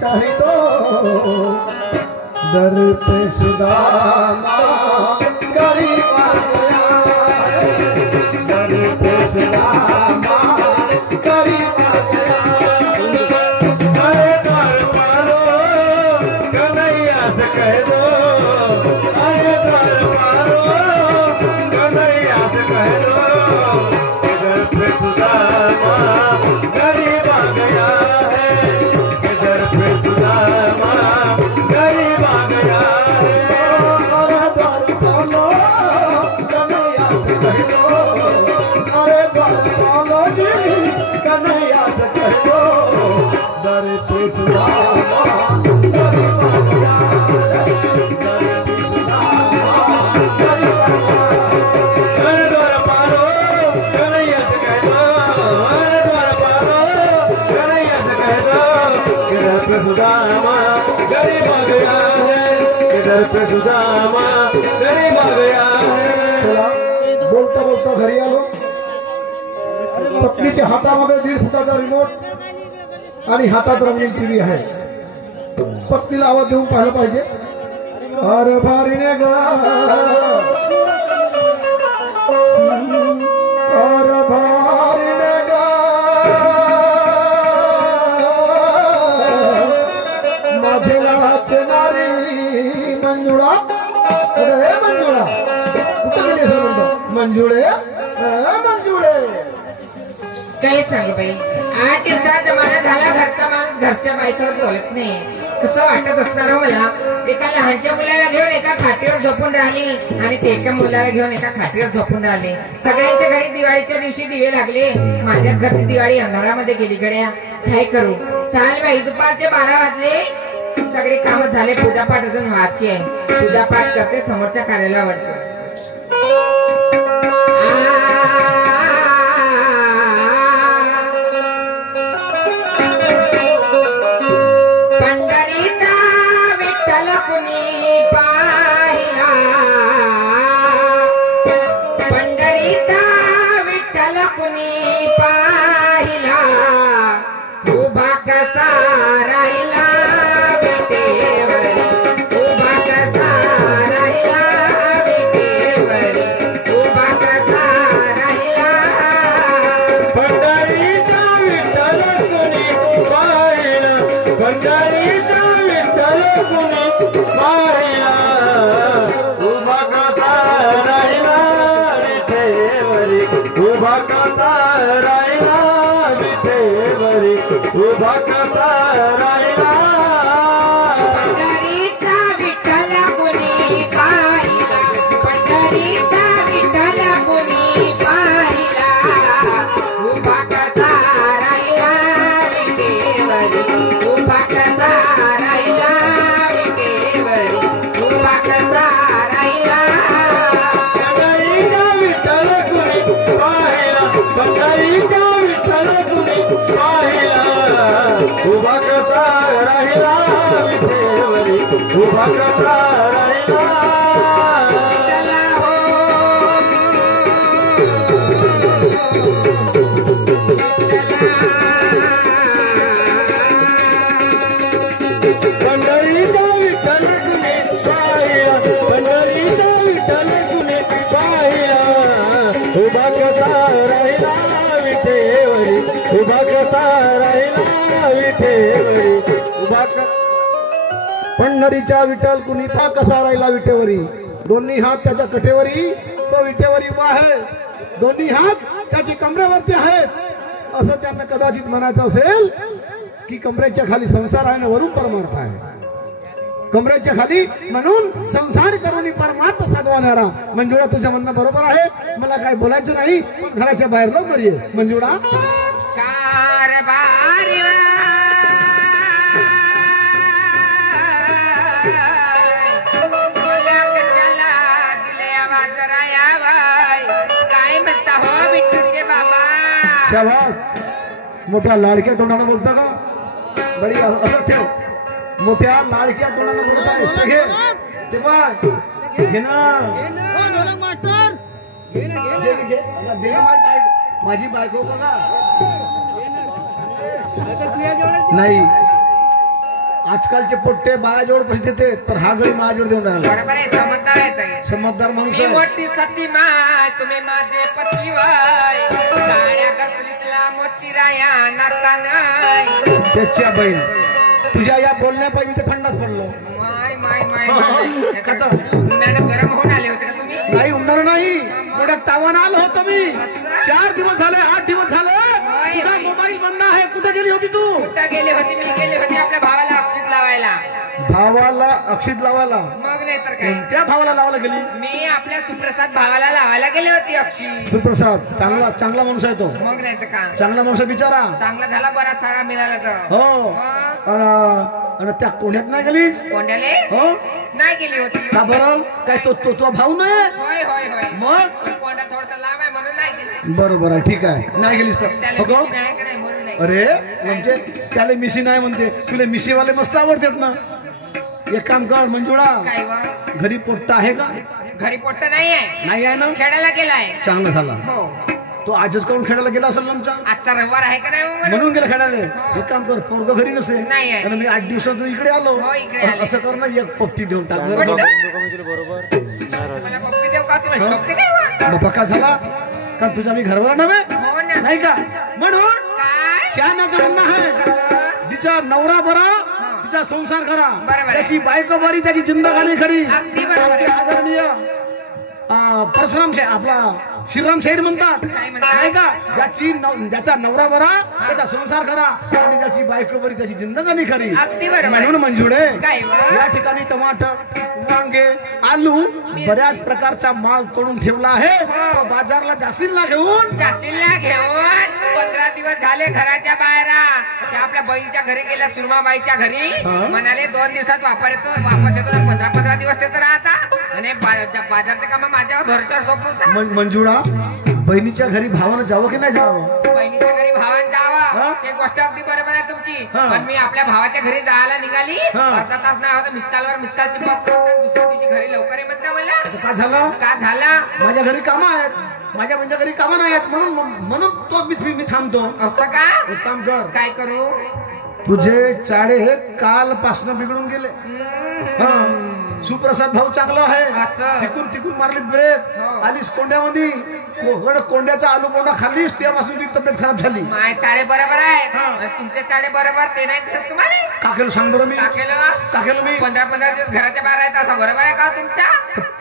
कही दो दर पे सुदामा गरीब आ गया दर पे सुदामा गरीब आ गया अरे द्वार मारो कन्हैया से कह दो अरे द्वार मारो कन्हैया से कह दो इधर पे सुदामा गरीब आ गया है इधर पे सुदामा गरीब आ गया है अरे द्वार खोलो कन्हैया से कह दो अरे द्वार खोलो जी कन्हैया से कह दो दर पे सुदामा गरीब आ गया अरे द्वार मारो कन्हैया से कह दो अरे द्वार मारो कन्हैया से कह दो इधर पे सुदामा गरीब आ गया है इधर पे सुदामा गरीब आ गया है चला बोलता बोलता घरी आलो पत्नीच्या हातामध्ये 1.5 फुटाचा रिमोट आणि हातात रंगीन टीव्ही आहे पत्नीला आवाज देऊन पाहिलं पाहिजे कारभारीने ग कारभारीने ग माझे लाचे नारी मंजुळा अरे मंजुळा कुठे गेली असं म्हणतो मंजुळे मंजुळे काय सांगू बाई 8 दिवसाचा जमाना झाला घरचा माणूस घरच्या बाईसोबत बोलत नाही कसं वाटत असणार हो मला एका लहानच्या मुलाला घेऊन एका खाटीवर झोपून राहिली आणि त्याच्या मुलाला घेऊन एका खाटीवर झोपून राहिली सगळ्यांच्या घरी दिवाळीच्या दिवशी दिवे लागले माझ्याच घरची दिवाळी अंधारामध्ये गेली गड्या काय करू चाल बाई दुपारचे 12 वाजले सगळे काम झाले पूजापाठ अजून व्हायची आहे पूजापाठ करते समोरच्या कार्याला वाटतो पंढरीचा विठ्ठल कुणी पाहिला पंढरीचा विठ्ठल कुणी पाहिला उभा कसा राहिला विटेवरी उभा कसा राहिला विटेवरी उभा कसा राहिला पंढरीचा विठ्ठल कुणी पाहिला पंढरीचा विठ्ठल कुणी पाहिला उभा कसा राहिला विठेवरी उभा कसा राहिला विठेवरी उभा कसा राहिला पंढरीचा विठ्ठल कुणी पाहिला पंढरीचा विठ्ठल कुणी पाहिला उभा कसा राहिला विटेवरी उभा कसा राहिला विटेवरी उभा कसा राहिला पंढरीचा विठ्ठल कुणी पाहिला पंढरीचा विठ्ठल कुणी पाहिला उभा कसा राहिला विठेवरी उभा कसा राहिला चला हो पंढरीचा विठ्ठल कुणी पाहिला पंढरीचा विठ्ठल कुणी पाहिला उभा कसा राहिला विठेवरी उभा कसा राहिला विठेवरी उभा पंढरीच्या विठ्ठल कुणी पा कसा राहिला विटेवरी दोन्ही हात त्याच्या कटेवरी तो विटेवरी उभा आहे दोन्ही हात त्याची कमरेवरती आहेत असं त्यांना कदाचित म्हणायचं असेल की कमरेच्या खाली संसार आहे आणि वरून परमार्थ आहे कमरेच्या खाली म्हणून संसार करून परमार्थ साधवणारा मंजुळा तुझं म्हणणं बरोबर आहे मला काय बोलायचं नाही पण घराच्या बाहेर लवकर ये मंजुळा कारभारी काय म्हणता हो बिट्टूचे बाबा शाबास मोठ्या लाडक्या तोंडाने बोलता का बडी असं ठेव मोठ्या लाडक्या तोंडाने बोलतायस ते घे ते पाय घे ना माझी बायको बघा नाही आजकालचे पोट्टे बायाजवळ पैसे देते पण हा गडी माझ्याजवळ देऊन राहिला. बरोबर आहे, समजदार आहे ताई. समजदार माणूस मी आहे. मोठी सती माय, तुम्ही माझे पती वाय. गाड्या घसरीतला मोतीराया नाता नाही. त्याच्या बहीण तुझ्या या बोलण्यापायी मी तर थंडच पडलो. माय माय माय माय. उन्हाळ्यात गरम होऊन आले होते का तुम्ही? नाही उन्हाळा नाही, थोड्या तावानं आलो होतो मी. 4 दिवस झाले, 8 दिवस झाले. तुझा मोबाईल बंद आहे. कुठे गेली होती तू? कुठं गेले होते? मी गेले होते आपल्या भावाला अक्षित लावायला. भावाला अक्षित लावायला? मग नाही तर काय. त्या भावाला लावायला गेली? मी आपल्या सुप्रसाद भावाला लावायला गेली होती अक्षित. सुप्रसाद चांगला चांगला माणूस आहे तो. मग नाही तर का. चांगला माणूस आहे बिचारा. चांगला झाला, बरा सारा मिळाला तर. हो. आणि त्या कोण्यात नाही गेलीस? कोंड्याले हो नाही गेली होती. का बरं? काय तो तो तो भाऊ नाही? होय होय होय. मग पण कोंडा थोडासा लांब आहे म्हणून नाही गेली. बरोबर आहे, ठीक आहे. नाही गेलीस तर त्याला हो का? मिशी नाही का नाही म्हणून नाही. अरे म्हणजे त्याला मिशी नाही म्हणते, तुला मिशीवाले मस्त आवडतात ना. एक काम कर मंजुळा, काय व? घरी पोट्टा आहे का? घरी पोट्ट नाही आहे, नाही आहे ना? खेळायला गेलाय. चांगला झाला. हो. तो आजच करून खेळायला गेला असेल ना आमचा. आजचा रविवार आहे का नाही हो बरं? म्हणून गेला खेळायला. एक काम कर, पोरग घरी नसे नाही आहे. आणि मी 8 दिवसातून इकडे आलो. हो, इकडे आले. असं कर ना, एक पप्पी देऊन टाक. मला पप्पी देऊ का तुम्ही? शोभते काय व? मग पक्का झाला कारण तुझा मी घरवर नव्हे हो ना. नाही का. म्हणून काय शहाण्याचं म्हणणं आहे, कसं? तिचा नवरा बरा, तिचा संसार करा, बरोबर आहे. त्याची बायको बरी, त्याची जिंदगानी खरी. अगदी बरोबर आहे. आदरणीय परशुराम आपला श्रीराम शाहीर म्हणतात काय म्हणतात? नाही का, ज्याचा नवरा बरा त्याचा संसार करा आणि त्याची बायको बरी, त्याची जिंदगानी खरी. अगदी बरोबर आहे. म्हणून मंजुळे काय व? या ठिकाणी टमाटर, वांगे, आलू बऱ्याच प्रकारचा माल तोडून ठेवला आहे. हो. तो बाजारला जाशील ना घेऊन. जाशीलला घेऊन 15 दिवस झाले घराच्या बाहेर. त्या आपल्या बहिणीच्या घरी गेल्या, सुरमाबाईच्या घरी. हा. म्हणाले 2 दिवसात वापस येतो. 15 दिवस तिथं राहता आणि बाजारच्या कामा माझ्यावर भरच्यावर सोपवता. मंजुळा, बहिणीच्या घरी भावानं जावं की नाही जावं? बहिणीच्या घरी भावान हा? जावा, ते गोष्ट अगदी बरोबर आहे तुमची. हा. पण मी आपल्या भावाच्या घरी जायला निघाली. हा. अर्धा तास नाही होता, मिस्कालवर मिस्काल चिपक करतात. दुसऱ्या दिवशी घरी लवकर ये म्हणता मला. आता का झालं? का झाला? माझ्या घरी कामं आहेत, माझ्या घरी कामं नाही आहेत, म्हणून तो मी थांबतो. असं का? एक काम कर, काय करू? तुझे चाळे हे कालपासनं बिघडून गेले. हम्म. सुप्रसाद भाऊ चांगला आहे, असं. तिकून मारलीत ब्रेक. हो. आलीस कोंड्यामध्ये, कोंड्याचा आलू कोंडा खाल्लीस, तेव्हापासून ती तब्येत खराब झाली. माय चाळे बरोबर आहे हा. आणि तुमचे चाळे बरोबर ते नाही दिसत तुम्हाला. काकेला सांग बरं मी. का केलं? का केलं मी? 15 दिवस घराच्या बाहेर राहता, असा बरोबर आहे का तुमचा?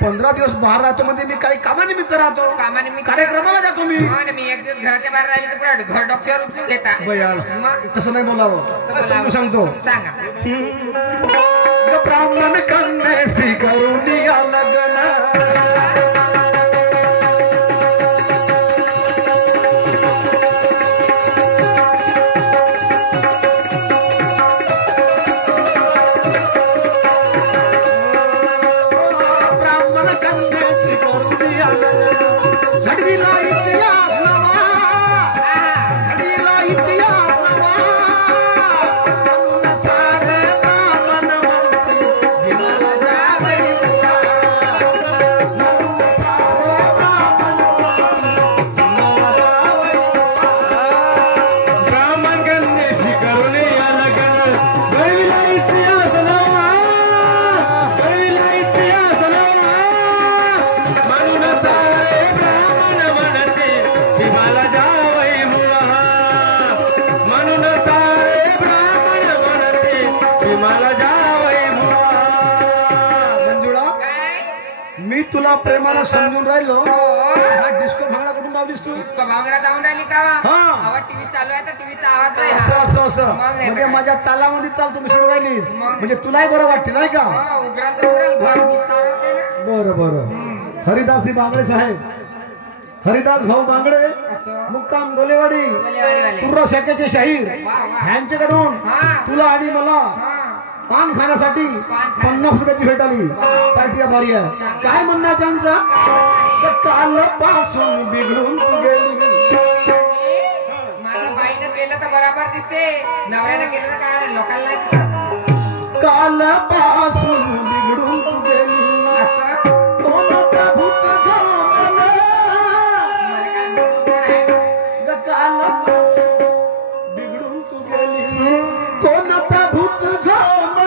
15 दिवस बाहेर राहतो म्हणजे मी काही कामानिमित्त राहतो, कामानिमित्त. कार्यक्रमाला जातो मी. हो ना, मी 1 दिवस घराच्या बाहेर राहिले तर पुरा घर डॉक्टर उचलून घेता. बयाल, मग तसं नाही बोलावं. बोलावं. मी सांगतो, सांगा. ब्राह्मण कन्यासी करून या लग्न. ब्राह्मण कन्यासी करून या लग्न. घडविला इतिहास नवा, घडविला इतिहास नवा. सारे ब्राह्मण म्हणते विमाला जावई बुवा. सारे ब्राह्मण म्हणते विमाला जावई बुवा. ब्राह्मण कन्यासी करून या लग्न. घडविला इतिहास नवा, घडविला इतिहास नवा. म्हणून सारे ब्राह्मण म्हणते विमाला जावई बुवा. म्हणून सारे ब्राह्मण म्हणते विमाला जावई बुवा. मंजुळा, काय? मी तुला प्रेमानं समजून राहिलो. हो. हा डिस्को भांगडा कुठून लावलीस तू? इसको भांगडा जाऊन राहिली का वा? हा. आवाज टीव्ही चालू आहे तर टीव्हीचा आवाज नाही असं हा. असं असं मग नाही म्हणजे तर माझ्या तालामध्ये ताल तुम्ही सोडून राहिलीस, मग? म्हणजे तुलाही बरं वाटते नाही का? हो, उघडाल तर उघडाल, भाग विस्तार होते ना. बरं बरं. हरिदासजी बांगडे साहेब, हरिदास भाऊ बांगडे, असं. मुक्काम गोलेवाडी, गोलेवाडीवाले. तुर्रा शाखेचे शाहीर, वा, वा. यांच्याकडून हा. तुला आणि मला हा. पान खाण्यासाठी 50 रुपयाची भेट आली. पार्टी भारी आहे. काय म्हणणं आहे त्यांचं? काल पासून बिघडून तू गेली. माझं बाईनं केलं तर बरोबर दिसते, नवऱ्यानं केलं तर काय लोकांना नाही दिसत. काल पासून बिघडून तू गेली. असं कोणता भूत झोंबलं? मला काय बोलणार आहे? काल बिघडून तू गेली. कोणता भूत झोंबलं?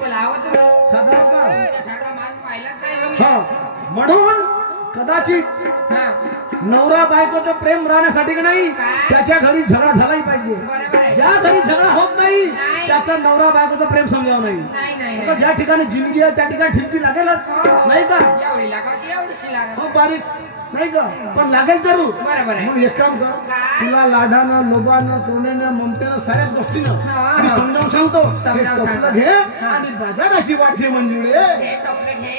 सिंपल आहो तुम्ही साधा का तुमच्यासारखा माल पाहिलाच नाही हो मी. हा म्हणून कदाचित हा नवरा बायकोचं प्रेम राहण्यासाठी की नाही काय? त्याच्या घरी झगडा झालाही पाहिजे. बरोबर आहे. ज्या घरी झगडा होत नाही नाही. त्याचा नवरा बायकोचं प्रेम समजावं नाही. नाही नाही आता नाही. ज्या ठिकाणी जिंदगी आहे त्या ठिकाणी ठिणगी लागेलच हो, हो. नाही का एवढी लागायची एवढीशी लागत हो बारीक नाही का पण लागेल जरूर. बरोबर आहे. मग एक काम कर काय? तुला लाडानं लोभानं करुणेनं ममतेनं साऱ्याच गोष्टीनं हा. मी समजावून सांगतो. समजावून हे टोपलं सांगा. घे हा. आणि बाजाराची वाट घे मंजुळे. हे टोपलं घे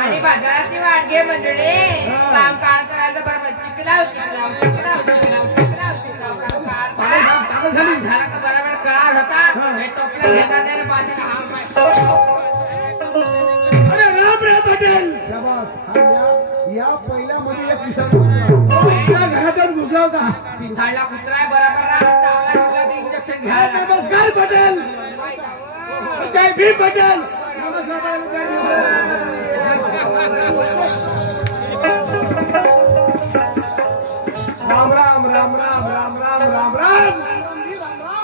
आणि बाजाराची वाट घे मंजुळे. हा. काम काळ करायला बरोबर चिकलाव चिकलाव चिकलाव चिकलाव चिकलाव चिकलाव काम पागल झाली. झाला का बरोबर कळार होता. हा. हे टोपलं घेतात आणि बाजारात अरे राम रे पटेल शाबास. हा, या पहिल्यामध्ये एक विसर घरातून घुसला होता. पिसाळला कुत्रा आहे बरोबर राम चावला गेला ते इंजेक्शन घ्यायला नमस्कार पटेल काय जावं? जय भीम पटेल नमस्कार राम राम राम राम राम राम राम राम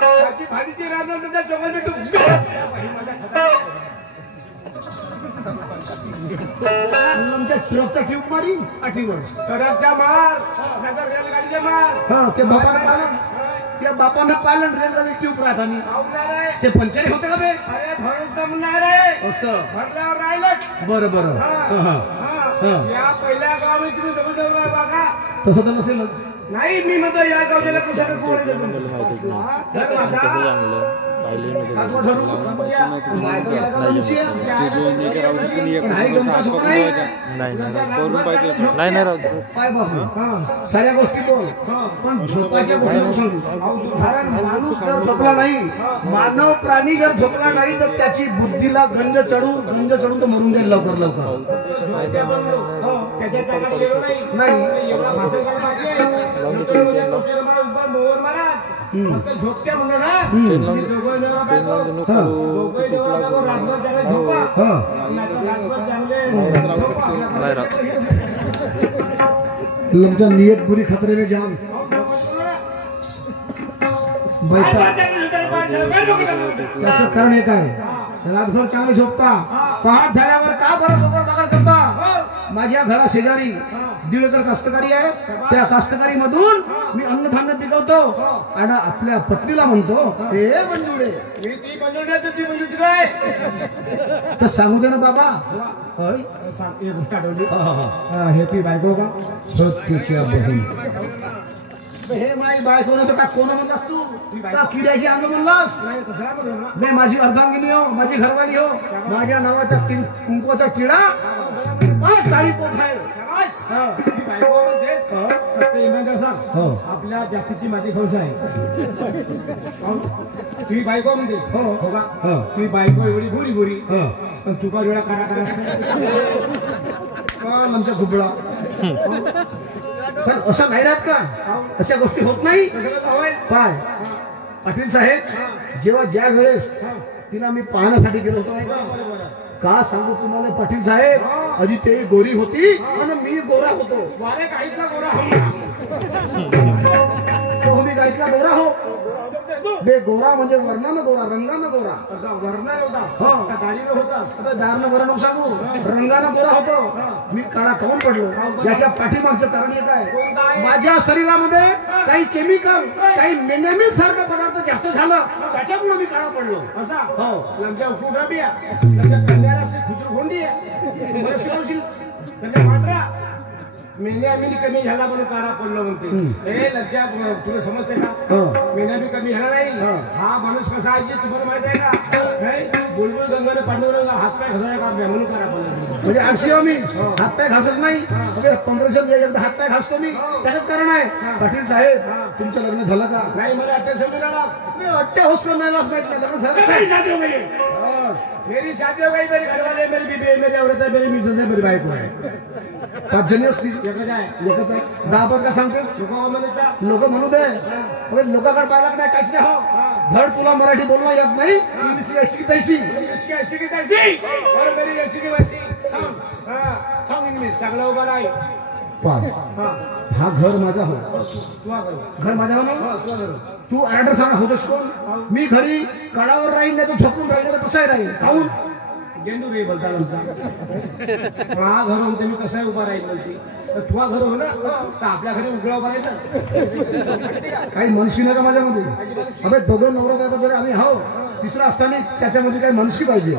त्याची भाडीची राहणार तुमच्या जंगल आमच्या ट्रकचा ट्यूब मारी आठीवर. ट्रकचा मार नगर रेलगाडीचा मार हा ते बापानं पाहिलं त्या बापानं पाहिलं रेलगाडी ट्यूब राहत आणि आवणार आहे ते पंचर होते का बे अरे भरून जमणार आहे असं भरल्यावर राहिलं बरं बरं हा, हा, हा. हा. या पहिल्या गावात तुम्ही जवळ बघा तसं तर नसेलच. नाही मी म्हणतो या गावच्याला कसं काय कोण आठवा धरू. बायको लागायला उंची आहे. नाही गमचा सोप नाही. पाय बाबू साऱ्या गोष्टी बोल पण झोपायच्या गोष्टी नको सांगू. कारण माणूस जर झोपला नाही मानव प्राणी जर झोपला नाही तर त्याची बुद्धीला गंज चढून तो मरून जाईल लवकर लवकर. त्याच्यात गेलो नाही एवढा भाषण फक्त झोपत्या म्हणलं ना तुमच्या नियत बुरी खतरे में जान बैठा. त्याचं कारण एक आहे रातभर चांगले झोपता पहाट झाल्यावर का बरं दगड करता. माझ्या घरा शेजारी 1.5 एकर कास्तकारी आहे. त्या कास्तकारी मधून मी अन्नधान्य पिकवतो आणि आपल्या पत्नीला म्हणतो हे मंजुळे तर सांगू दे ना बाबा. होय गोष्ट आठवली हा, हा, हा. हे ती बायको का हो, तिच्या बहीण. हे माझी बायको नव्हतं का कोण म्हणलास तू का किड्याची अंग म्हणलास. नाही तसं बोललो ना नाही माझी अर्धांगिनी हो माझी घरवाली हो माझ्या नावाचा कुंकवाचा किडा 5 काळी पोत आहे. हा. ती बायको म्हणते हा. सत्य इमानदार सांग हो. आपल्या जातीची माझी खौस आहे तुझी बायको म्हणते हो. हो का हो. तुझी बायको एवढी गोरी गोरी हा. पण तू का वेळा करा का आमच्या खुबळा पण असं नाही राहत का अशा गोष्टी होत नाही. कसं कसं होय पाय पाटील साहेब जेव्हा ज्या वेळेस तिला मी पाहण्यासाठी गेलो होतो नाही का का सांगू तुम्हाला पाटील साहेब आधी ते गोरी होती आणि मी गोरा होतो. वारे काहीतला गोरा तो मी गायतला गोरा हो बे गोरा म्हणजे वर्णानं गोरा रंगानं गोरा. वरणार होता हो. का दाढीनं होता आता दारनं गोरा नको सांगू रंगानं गोरा होतो. मी काळा खाऊन पडलो याच्या पाठीमागचं कारण एक आहे माझ्या शरीरामध्ये काही केमिकल काही मेनेमिल सारखं पदार्थ जास्त झालं त्याच्यामुळे मी काळा पडलो. असा हो. लंच्या उठून राबिया लंच्या कल्याण असे खुजूर खोंडी आहे मला शिकवशील लंच्या पांढरा मेन्या मी कमी झाला म्हणून कारा पडलो म्हणते हे लंच्या तुला समजते का मेन्या मी कमी झाला नाही. हा माणूस कसा आहे तुम्हाला माहित आहे का बुलबुल गंगाने पांडुरंग हातपाय घासायला काम म्हणून कारा पडलो म्हणजे 800 मी हातपाय घासत नाही 1500 एकदा हातपाय घासतो मी त्याच कारण आहे. पाटील साहेब तुमचं लग्न झालं का नाही मला अट्टे मिळाला मी अट्टे होस नाही माहित नाही लग्न झालं मेरी शादी हो गई हा. मेरी शादी हो गई मेरे घर वाले मेरी बीबी है मेरी औरत है मेरी मिसेस है मेरी बाइक है 5 जणी असतील एकच आहे एकच आहे 10 का सांगतेस लोक म्हणतात लोक म्हणू दे लोकांकडे पाहिला नाही काहीच नाही हो धड तुला मराठी बोलणं येत नाही इंग्लिश अशी तैशी इसकी ऐसी की तैसी और मेरी ऐसी की वैसी सांग हाँ सांग इंग्लिश चांगला उभा नाही पाय हाँ हा घर माझा हो तुला करू घर माझा हो ना हाँ तुला करू तू ऑर्डर सांग होतोस कोण मी घरी कडावर राहील नाही तर झोपून राहील तर कसंही राहील खाऊन गेंडू रे बोलता आमचा हा घर म्हणते मी कसं उभा राहील म्हणते तर तुझा घर हो ना तर आपल्या घरी उघडा उभा राहायचं काही मनस्की नाही का माझ्यामध्ये अबे दोघं नवरा बायको जरी आम्ही हो तिसरा असताना त्याच्यामध्ये काही मनस्की पाहिजे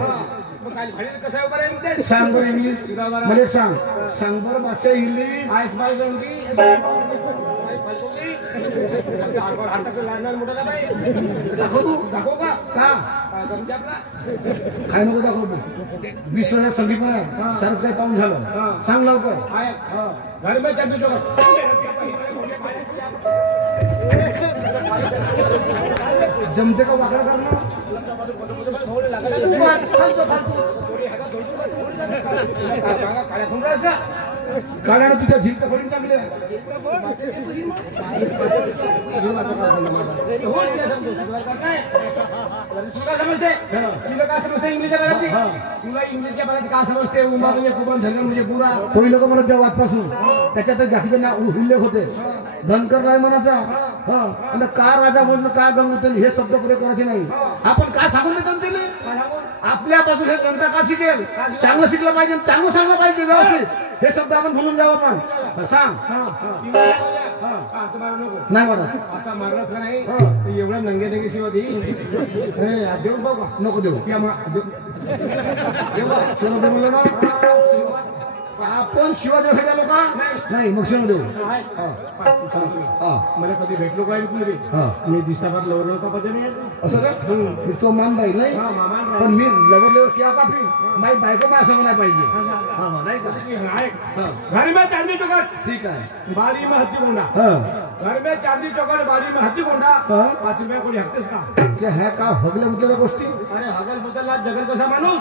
कसं उभा राहील म्हणते सांग बरं इंग्लिश मला एक सांग बरं भाषा इंग्लिश आईस बाई मोठा बाई दाखवू का काय नको दाखवतो 20,000 संगीत म्हणा सारच काही पाहून झालं सांग लवकर घर में चांदी चौकट जमते का वाकडा करणं काढ्यानं तुझ्या झिलक फडून टाकले समजते तुला काय समजते इंग्लिशच्या मराठी तुला इंग्लिशच्या मराठी काय समजते उमा म्हणजे कुबन धनगर म्हणजे बुरा पहिली लोक म्हणत जेव्हा वाटपासून त्याच्यात जातीचे नाव उल्लेख होते धनकर राय म्हणाचा आणि का राजा म्हणून का गंगोत्री हे शब्द पुरे करायचे नाही आपण काय सांगून देतो दिले आपल्यापासून हे जनता का शिकेल चांगलं शिकलं पाहिजे चांगलं सांगलं पाहिजे व्यवस्थित हे शब्द आपण म्हणून जाऊ आपण सांग नाही मला आता मारलाच का नाही एवढ्या नंगे नंगे शिवा देऊ बघा नको देऊ बोललो ना आपण शिवाजी आलो का नाही मग शिव देऊ मला कधी भेटलो काय मी दिसताबाद लवर का पद्धती असं का मी तो मान राहील नाही पण मी लवर किया का फिर नाही बायको काय असं नाही पाहिजे नाही का घर में चांदी चौकट ठीक आहे बाड़ी में हत्ती गोंडा घर में चांदी चौकट बाड़ी में हत्ती गोंडा 5 रुपये कोणी हत्तेस का ह्या का हगल्या मुद्द्याच्या गोष्टी अरे हगल बदलला जगल कसा माणूस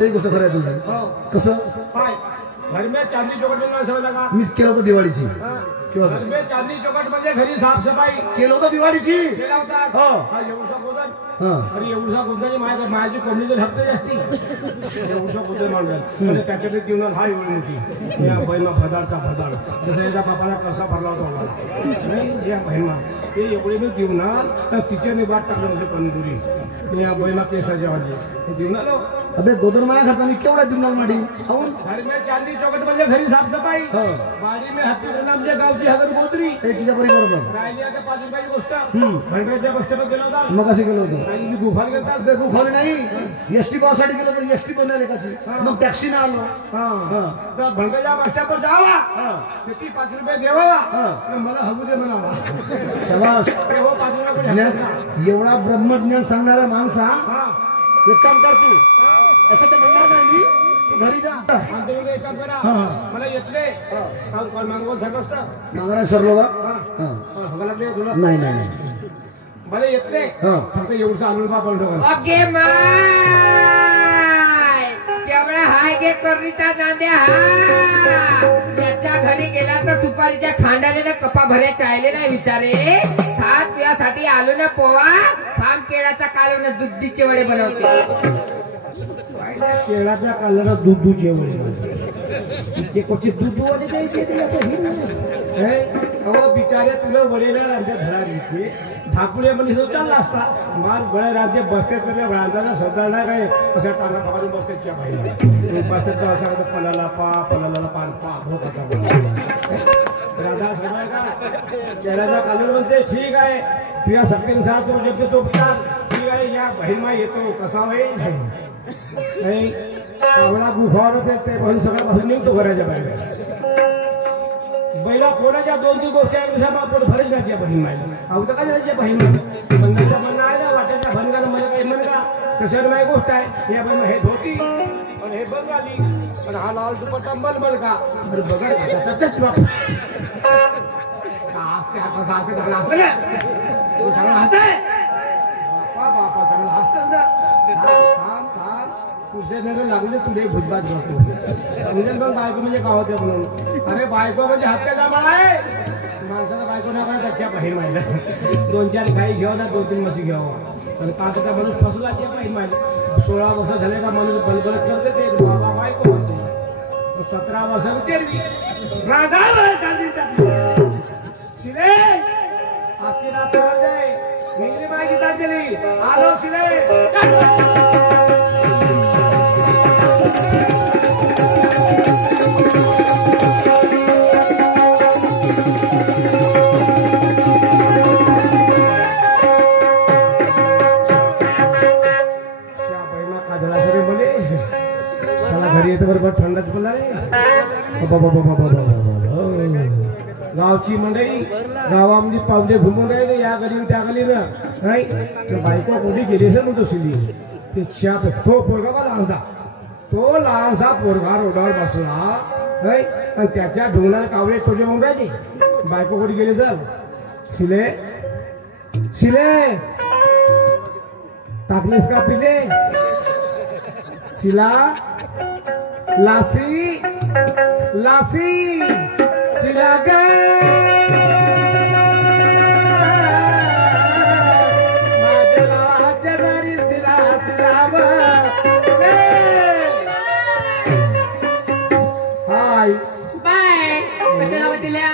ते गोष्ट खरं आहे तुझी कसं पाय घर में चांदी चौकट म्हणजे समजला का मी केलं होतं दिवाळीची घर में चांदी चौकट म्हणजे घरी साफसफाई केलं होतं दिवाळीची केला होता हा एवढसा गोदर अरे एवढसा गोदर माझी कोंबडी जर हप्ते असती एवढसा गोदर मांडल आणि त्याच्याकडे जीवनात हा एवढी मोठी या बहिणा भदाडचा भदाड जसं याचा बापाला कसा भरला होता या बहिणा ते एवढे मी जीवनात तिच्या निबाट टाकलं म्हणजे कंदुरी या बहिणा केसाच्या वाले जीवनाला अबे गोदर माया खाता मी केवढा जीवनात माडी घर में चांदी चौकट म्हणजे घरी साफसफाई बाडी में हत्ती म्हणजे गावची हगन गोदरी हे तुझ्या बरोबर राहिली आता 5 रुपयाची गोष्ट भंडऱ्याच्या गोष्टीवर गेला होता मग कसं केलं होतं राहिली गुफार गेलता गुफारी नाही एसटी पावसाठी गेलं तर एसटी बंद एकाची मग टॅक्सीने आलो तर भंडऱ्याच्या बस स्टॉपवर जावा किती 5 रुपये देवा मला हगू दे म्हणावा शाबास 5 रुपये एवढा ब्रह्मज्ञान सांगणारा माणसा एक काम कर तू असं तर म्हणणार नाही मी घरी जा मला येतले मागवत झालं असतं मागणार सर लोक नाही नाही मला येतले फक्त एवढं आणून आपण ओके तेवढा हाय गे करीता नांद्या त्याच्या घरी गेला तर सुपारीच्या खांडाने कपा भऱ्या चायले नाही विचारे हा तुझ्यासाठी आलो ना पोवा फार्म केळाचा कालवण दुधीचे वडे बनवते केळाच्या कालवणात दूधूचे वडे कोणते दूध वडे द्यायचे बिचाऱ्या तुला वडेला रांध्या धडा द्यायचे धापुडे म्हणजे तो चालला असता मार बळे रांधे बसते तर रांधाला सौदा नाही काय अशा टांगा पकडून बसतात त्या बाईला बसतात तर असा पलाला पान पा भोकाचा राधा सगळं का केळाचा कालवण म्हणते ठीक आहे तुझ्या सक्तीन सा तो जेवतो तो ठीक आहे या बहिणमा येतो कसा होईल एवढा गुफावर ते बहीण सगळ्या बाहेर निघतो घराच्या बाहेर बैला कोणाच्या 2-3 गोष्टी आहेत भरेल द्यायच्या बहीण मायला अवतं काय द्यायच्या बहीण बंगालच्या म्हणणं आहे ना वाट्याच्या भनगाला मला काही म्हण का तसं माझी गोष्ट आहे या बहीण हे धोती आणि हे बंगाली आणि हा लाल दुपट्टा मलमल का अरे बघा त्याच्याच हसते कसा हसते चांगला हसते ना तू चांगला हसते बापा चांगला हसतेच ना तुझे नगर लागले तुले भुजबाज करतो समजेल पण बायको म्हणजे का होते म्हणून अरे बायको म्हणजे हत्याचा मला आहे माणसाला बायको नाही म्हणा त्याच्या बहीण माहिला 2-4 गाई घ्यावं ना 2-3 म्हशी घ्यावं आणि काका माणूस फसला त्या बहीण माहिला 16 वर्ष झाले का माणूस बलबलत करते ते बाबा बायको म्हणते 17 वर्षाला तेरवी शिले आजची रात्र जाय निगरी माहिती दिली आलो शिले घरी येते बरोबर थंडच पडला रे. गावची मंडळी गावामध्ये पावले घुमून राहिले या गली त्या गलीनं नाही तर बायको कोणी गेली असेल म्हणतो सिली ते चाप तो पोरगा बा लहानसा तो लहानसा पोरगा रोडावर बसला नाही आणि त्याच्या ढोंगणाला कावळे टोचे म्हणून राहिले. बायको कोणी गेली सर शिले शिले टाकलेस का पिले शिला लासी लासी शिला ग माझ्या लावाच्या दारी शिला शिला ब हाय बाय कशाला आवाज दिल्या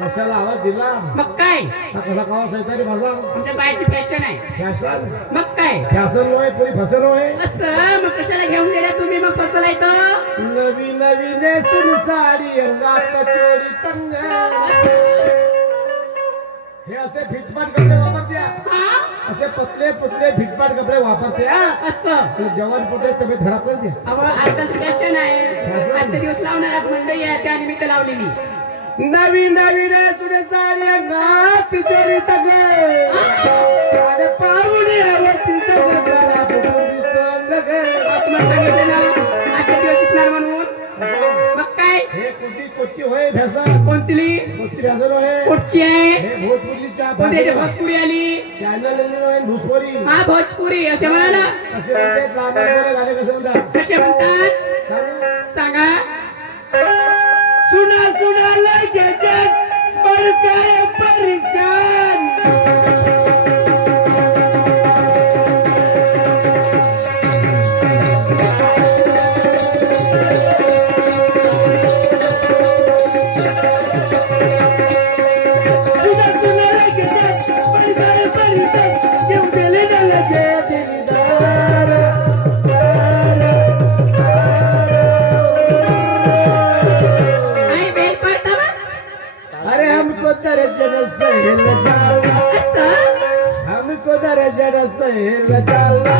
कशाला आवाज दिला मग काय हा कसा कावा सैतानी भाषा तुमच्या बायची फॅशन आहे फॅशन मग काय फॅशन होय पुरी फॅशन होय असं मग कशाला घेऊन गेल्या तुम्ही मग फसला इथं नवी नवी नेसून साडी अंगात चोळी तंग हे असे फिटफाट कपडे वापरत्या असे पतले पतले फिटफाट कपडे वापरत्या असं जवान पोटे तब्येत खराब करते. अहो आजकाल फॅशन आहे आजच्या दिवस लावणारच मंडळी आहे त्या निमित्त लावलेली नवी नवी नेसून साडी अंगात चोळी तंग अरे पाहुणे आवडतील तंग जरा फुटून दिसतो अंग तुम्हाला सांगितलं ना आजच्या दिवस दिसणार म्हणून मग काय हे कुठली कोची होय फॅशन कोणती कोची फॅशन होय कुठची आहे हे भोजपुरी कोणती भोजपुरी आली चॅनल भोजपुरी हा भोजपुरी असे म्हणाला कसे म्हणतात लहान पोरं झाले कसे म्हणतात कसे म्हणतात सांगा सुना सुना लगे जग मर गए परेशान हमको दर्जन सहेल डाला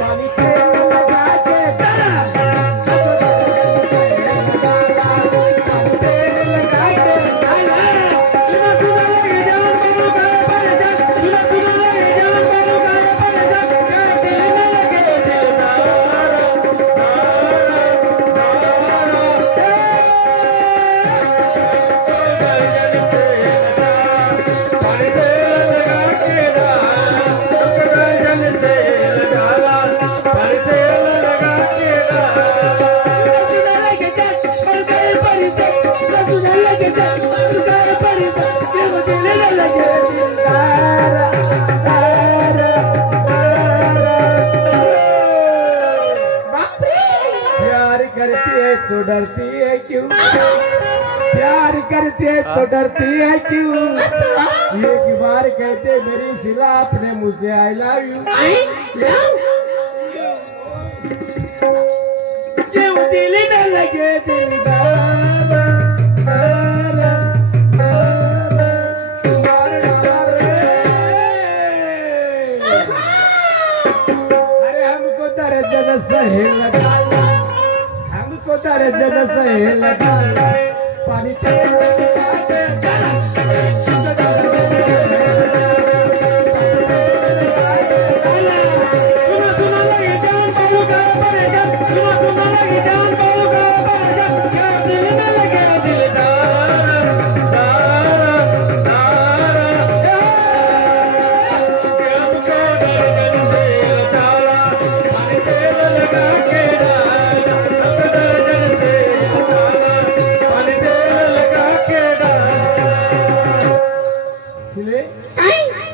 पानी तेल लगा के तो डरती है क्यों प्यार करती है तो डरती है क्यों एक बार कहते मेरी सिला अपने मुझसे आई लव यू क्यों दिल न लगे दिलदार अरे हमको दर्जन सहेल डाला हमको दर्जन सहेल डाला पानी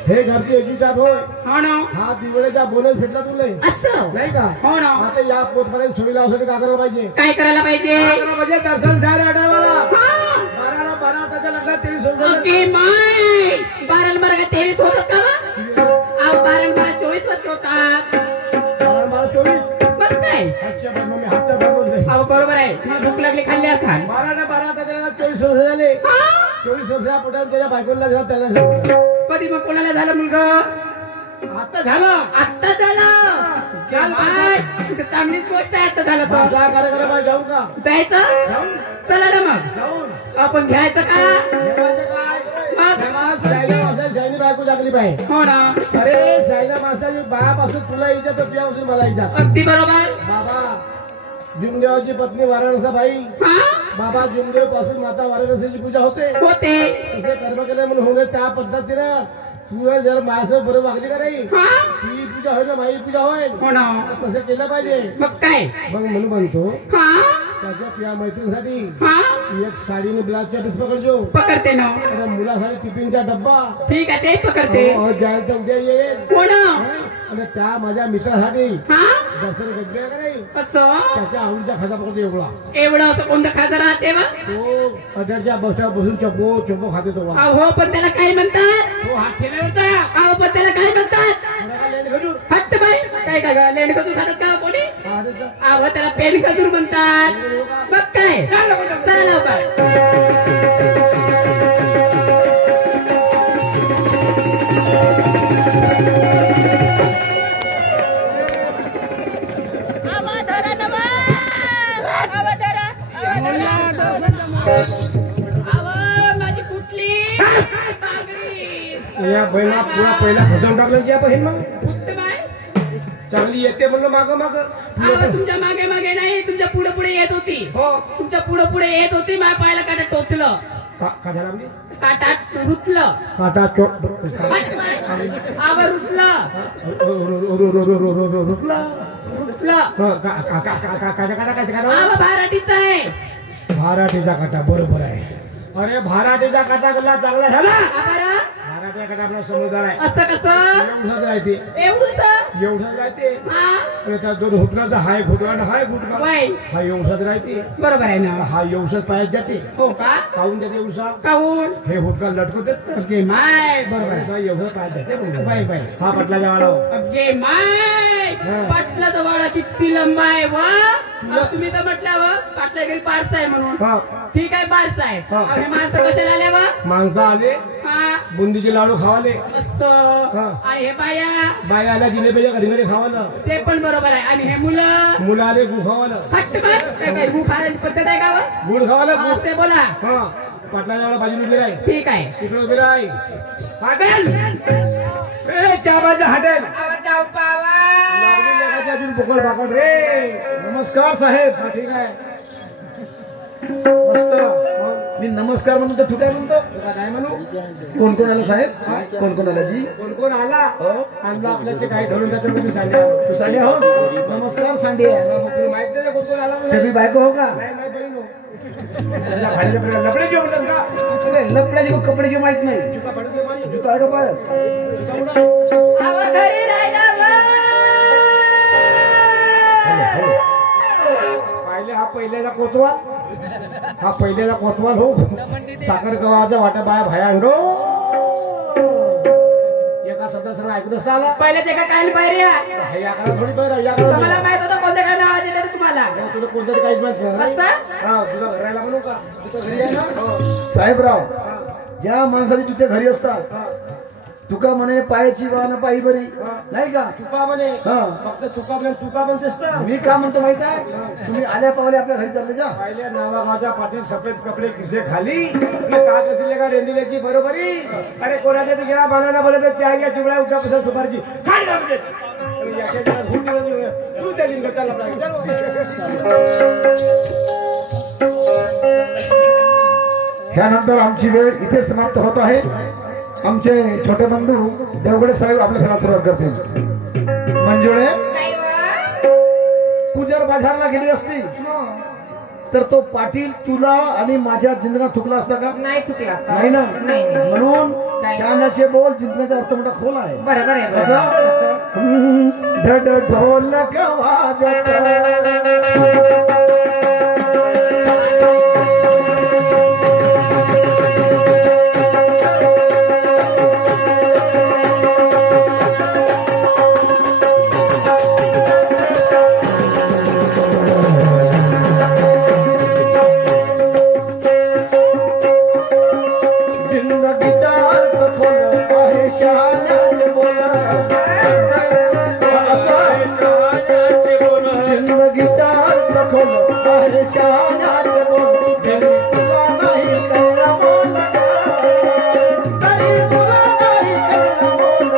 हे घरची एजिटात होय हा दिवळेचा बोनस भेटला तुला नाही का आता या पोटपर्यंत सोयीला असं काय करायला पाहिजे काय करायला पाहिजे दर्शन साहेब आढळवाला 12 त्याच्या लग्नात 23 23 होतात का 12 वर्ष होतात 12 मग काय अच्छा पण मी हातच्या धरलो बरोबर आहे मला भूक लागली खाल्ली असतात 12 त्याच्या लग्नात 24 वर्ष झाले 24 वर्षा पोटात त्याच्या बायकोला झाला त्याला कधी मग कोणाला झालं मुलगा आता झालं आत्ता झाला काल चांगलीच गोष्ट आहे आता झालं तर माझा कार्यक्रम जाऊ का जायचं जाऊन चला ना मग जाऊन आपण घ्यायचं का जेवायचं काय मग? समाज सायला माणसाची शायनी बायको जागली पाहिजे हो ना अरे सायला माणसाची बायापासून तुला इज्जत तर तुझ्यापासून मला इज्जत अगदी बरोबर बाबा जुमदेवाची पत्नी वाराणसाबाई हा बाबा जुमदेव पासून माता वाराणसीची पूजा होते होते तसे कर्म केले म्हणून होणे त्या पद्धतीनं तुला जर माझ्यासोबत बरं वागली का नाही हा तुझी पूजा होईल ना माझी पूजा होईल हो ना तसं केलं पाहिजे मग काय मग म्हणून म्हणतो हा त्याच्या या मैत्रिणीसाठी हा एक साडीने ब्लाउजचा पीस पकडजो पकडते ना आणि मुलासाठी टिफिनचा डब्बा ठीक आहे ते पकडते जायला उद्या येईल हो ना आणि त्या माझ्या मित्रासाठी हा दर्शन घेतले का नाही असं त्याच्या आवडीचा खाजा पकडतो एवढा एवढं असं कोणतं खातं राहते मग तो अड्याच्या बस स्टॉप बसून चप्पो चप्पो खाते तो हो पण त्याला काय म्हणतात तो हात ठेला होता अहो पण त्याला काय म्हणतात मला काय लेणं खजूर हट्ट बाई काय काय लेंड खजूर खातात का कोणी हा, हातात जा. अहो त्याला पेन खजूर म्हणतात मग काय चला लवकर माझी कुठली बागडी या बैला पुरा पहिला फसवून टाकलं जी आपण मग कुठं बाई चांगली येते म्हणलं माग माग अहो तुमच्या मागे मागे नाही तुमच्या पुढे पुढे येत होती हो तुमच्या पुढे पुढे येत होती माझ्या पायाला काटा टोचलं का झाला म्हणजे काटा रुतलं काटा चोट आवर रुतलं रुतला रुतलं काटा आवा भाराटीचं आहे भाराटीचा काटा बरोबर आहे अरे भाराटीचा काटा गल्ला चांगला झाला बरं भाराटीचा काटा आपला समजदार आहे असं कसं एवढंच राहते एवढंच एवढंच राहते हा आणि त्या दोन हुटणाचा हाय फुटवा आणि हाय फुटवा वय हा एवढंच राहते बरोबर आहे ना हा एवढंच पायात जाते हो का खाऊन जाते उसा काहून हे हुटका लटकवतात अगे माय बरोबर आहे एवढं पायात जाते बाय बाय हा पटलाच्या वाळा अगे माय हा. पाटला तर वाडा किती लंबा आहे वा तुम्ही तर म्हटलं व पाटला घरी बारसा आहे म्हणून हा ठीक आहे बारसा आहे हा. अहो, हे माणसं कशाला आल्या वा माणसं आले हा बुंदीचे लाडू खावाले असं हा. आणि हे बाया बाया आल्या जिलेबीच्या घरी खावालं ते पण बरोबर आहे आणि हे मुलं मुलं आले गु खावालं हट्ट बाय काय काय भूक खायची पद्धत आहे का वा? गुड खावालं हा, गुड ते बोला हा पाटलाच्या वाळा बाजूला उभी राही ठीक आहे तिकडे उभी राही हॉटेल ए चाबाचं हॉटेल आवाज जाऊ पावा पकड पकड रे नमस्कार साहेब हा ठीक आहे मस्त मी नमस्कार म्हणून तर ठुकाय म्हणतो तुला काय म्हणू कोण कोण आलं साहेब कोण कोण आलं जी कोण कोण आला आणला आपल्याला ते काही धरून त्याच्यामध्ये मी सांगितलं तू सांडे हो नमस्कार सांडे तुला माहित नाही कोण कोण आला म्हणून? तुम्ही बायको हो का नाही नाही बहीण हो. तुला भाडीच्या पिढ्या लफडे जेवण का तुला लपड्याचे कपडे जे माहित नाही तुका पडत माझी जुता आहे का पायात अहो, घरी राहिला वा. पाहिले हा पहिल्याचा कोतवाल हा पहिल्याचा कोतवाल हो साखर गव्हाचा वाटा बाया भायांडो एका सदस्याला ऐकून असता आला पहिले ते काय पाहिजे या काळात थोडी बरं या तुम्हाला काळात माहित होतं कोणत्या काय नाव दिले तुम्हाला तुला कोणतरी काहीच माहित नाही असं हा तुला घरायला म्हणू का तुझं घरी आहे ना साहेबराव ज्या माणसाची तुझ्या घरी असतात तुका म्हणे पायाची वाहन पायी बरी नाही का तुका म्हणे हा. फक्त तुका म्हणतेस ना मी का म्हणतो माहित आहे तुम्ही आल्या पावले आपल्या घरी चालले जा पहिल्या नावागावच्या पाठीत सफेद कपडे किसे खाली का कसले का रेंदिल्याची बरोबरी अरे कोणाच्या ते गेला बनाना बोलत चाय या चिवळ्या उठ्या कसं सुपारची खाड घालते तू त्या लिंग त्यानंतर आमची वेळ इथे समाप्त होत आहे आमचे छोटे बंधू देवगडे साहेब आपल्या सणाला सुरुवात करतील मंजुळे काय वा? तू जर बाजारला गेली असती हो. तर तो पाटील तुला आणि माझ्या जिंदनात थुकला असता का नाही चुकला असता. नाही ना नाही नाही. म्हणून नाही. श्यामाचे बोल जिंकण्याचा अर्थ मोठा खोल आहे बरोबर आहे कसं? बरोबर. कसं? धड ढोलक वाजत जिंदगीचा अर्थ खोल आहे शहाण्याचे बोल चाल खोल आहे शहाण्याचे बोल घरी तुला नाही कळलं बोल तरी तुला नाही कळलं बोल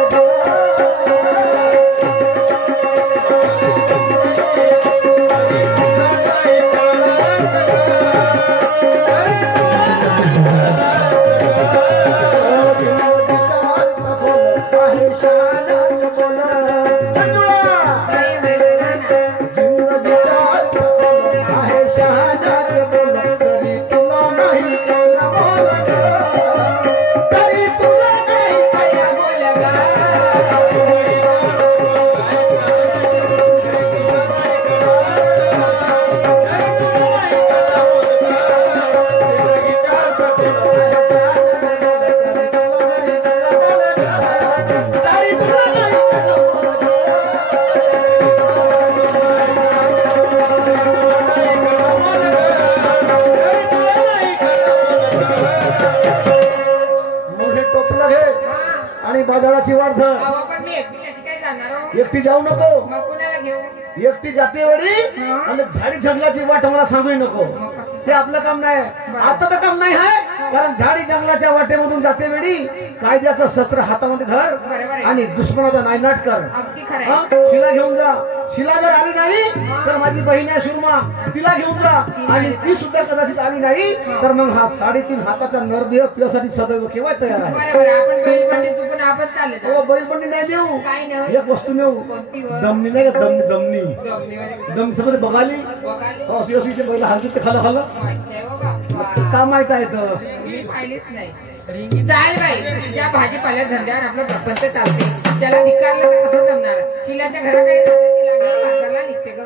बाजाराची वाढ धर अहो, पण मी एकटी कशी काय जाणार हो? एकटी जाऊ नको मग कुणाला घेऊ एकटी जाते वेळी हा. आणि झाडी जंगलाची वाट मला सांगू नको मग कसं ते आपलं काम नाही बरं. आता तर काम नाही आहे कारण झाडी जंगलाच्या वाटेमधून जाते वेळी कायद्याचं शस्त्र हातामध्ये धर बरोबर आहे. आणि दुश्मनाचा नायनाट कर अगदी खरं हा? आहे. शिला घेऊन जा शिला जर आली नाही तर माझी बहीण आहे सुरमा तिला घेऊन जा आणि ती सुद्धा कदाचित आली नाही तर मग हा 3.5 हाताचा नरदेव तुझ्यासाठी सदैव केव्हा तयार आहे बरोबर आपण बैलबंडी चुकून आपण चालले हो जाऊ. बैलबंडी नाही देऊ काय नाही एक वस्तू नेऊ कोणती वर? दमनी नाही का दमनी दमनी दमनीवर दम समज बघाली बघाली. अशी अशी ते बैल हलकी ते खालं खालं माहित नाही हो बाबा. का माहित आहे तर मी पाहिलीच नाही. चाल बाई ज्या भाजीपाल्या धंद्यावर आपलं प्रपंच चालते त्याला धिक्कारलं तर कसं जमणार शिलाच्या घराकडे जाते तिला घेऊन बाजारला निघते ग.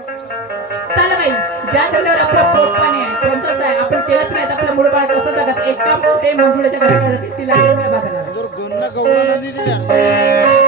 चला बाई ज्या धंद्यावर आपलं पोट पाणी आहे प्रपंच आहे आपण केलंच नाही तर आपलं मुळ बाळ कसं जगात एक काम करते मंजुळाच्या घराकडे जाते तिला घेऊन बाजारला जर गुन्हा गवळा नदी दिल्या